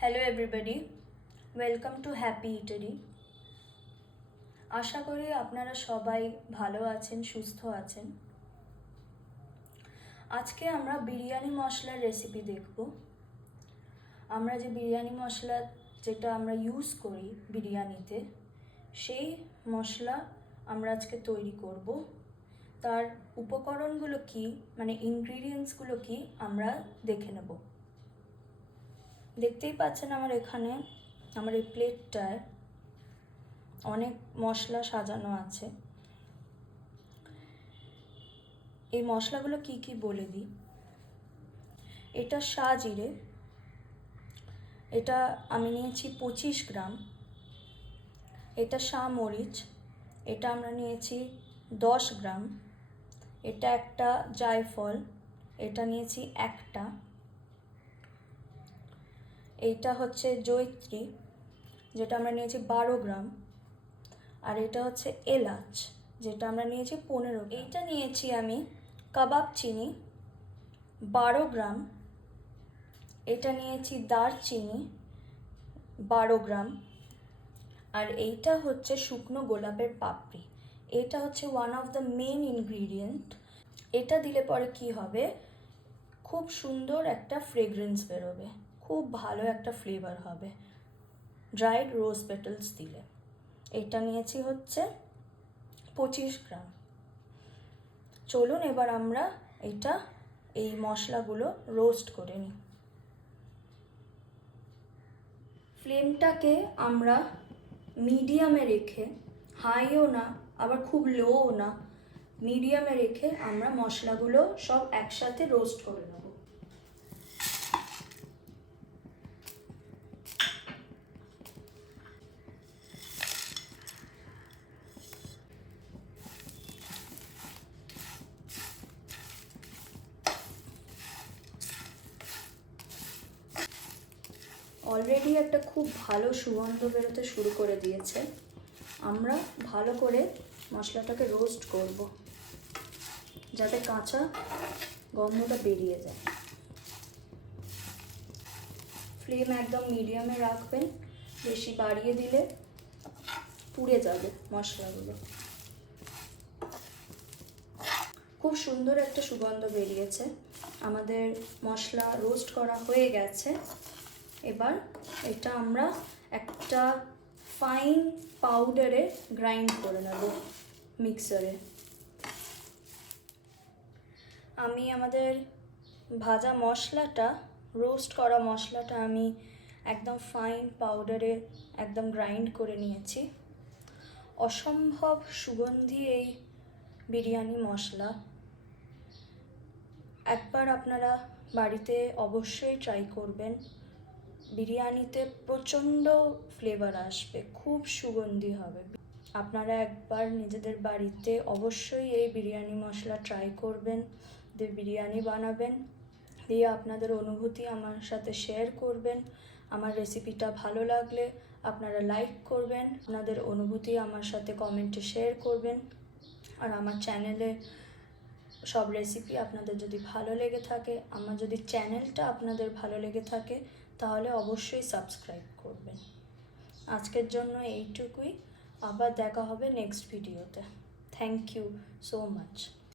Hello everybody, welcome to happy eatery. আশা করি আপনারা সবাই ভালো আছেন, সুস্থ আছেন। আজকে আমরা বিরিয়ানি মশলার রেসিপি দেখব। আমরা যে বিরিয়ানি মশলা যেটা আমরা ইউজ করি বিরিয়ানিতে, সেই মশলা আমরা আজকে তৈরি করব। তার উপকরণগুলো কি, মানে ইনগ্রিডিয়েন্টসগুলো কি, আমরা দেখে নেব। দেখতেই পাচ্ছেন আমার এখানে আমার এই প্লেটটায় অনেক মশলা সাজানো আছে। এই মশলাগুলো কি কি বলে দিই। এটা শাহজিরে, এটা আমি নিয়েছি 25 গ্রাম। এটা শাহমরিচ, এটা আমরা নিয়েছি 10 গ্রাম। এটা একটা জায়ফল, এটা নিয়েছি একটা। এইটা হচ্ছে জয়িত্রী, যেটা আমরা নিয়েছি 12 গ্রাম। আর এটা হচ্ছে এলাচ, যেটা আমরা নিয়েছি 15 গ্রাম। এইটা নিয়েছি আমি কাবাব চিনি 12 গ্রাম। এটা নিয়েছি দারচিনি 12 গ্রাম। আর এইটা হচ্ছে শুকনো গোলাপের পাপড়ি। এটা হচ্ছে one of the main ingredient. এটা দিলে পরে কি হবে, খুব সুন্দর একটা ফ্রেগরেন্স বেরোবে, খুব ভালো একটা ফ্লেভার হবে ড্রাইড রোজ পেটালস দিলে। এটা নিয়েছি হচ্ছে 25 গ্রাম। চলুন এবার আমরা এই মশলাগুলো রোস্ট করে নিই। ফ্লেমটাকে আমরা মিডিয়ামে রেখে, হাইও না আবার খুব লোও না, মিডিয়ামে রেখে আমরা মশলাগুলো সব একসাথে রোস্ট করে নেব। অলরেডি একটা খুব ভালো সুগন্ধ বেরোতে শুরু করে দিয়েছে। আমরা ভালো করে মশলাটাকে রোস্ট করব, যাতে কাঁচা গন্ধটা বেরিয়ে যায়। ফ্লেম একদম মিডিয়ামে রাখবেন, বেশি বাড়িয়ে দিলে পুড়ে যাবে মশলাগুলো। খুব সুন্দর একটা সুগন্ধ বেরিয়েছে, আমাদের মশলা রোস্ট করা হয়ে গেছে। এবার এটা আমরা একটা ফাইন পাউডারে গ্রাইন্ড করে নেব মিক্সারে। আমি আমাদের ভাজা মশলাটা, রোস্ট করা মশলাটা আমি একদম ফাইন পাউডারে একদম গ্রাইন্ড করে নিয়েছি। অসম্ভব সুগন্ধি এই বিরিয়ানি মশলা। একবার আপনারা বাড়িতে অবশ্যই ট্রাই করবেন। বিরিয়ানিতে প্রচণ্ড ফ্লেভার আসবে, খুব সুগন্ধি হবে। আপনারা একবার নিজেদের বাড়িতে অবশ্যই এই বিরিয়ানি মশলা ট্রাই করবেন, দিয়ে বিরিয়ানি বানাবেন, দিয়ে আপনাদের অনুভূতি আমার সাথে শেয়ার করবেন। আমার রেসিপিটা ভালো লাগলে আপনারা লাইক করবেন, আপনাদের অনুভূতি আমার সাথে কমেন্টে শেয়ার করবেন। আর আমার চ্যানেলে সব রেসিপি আপনাদের যদি ভালো লেগে থাকে, আমার যদি চ্যানেলটা আপনাদের ভালো লেগে থাকে, তাহলে অবশ্যই সাবস্ক্রাইব করবেন। আজকের জন্য এইটুকুই, আবার দেখা হবে নেক্সট ভিডিওতে। Thank you so much.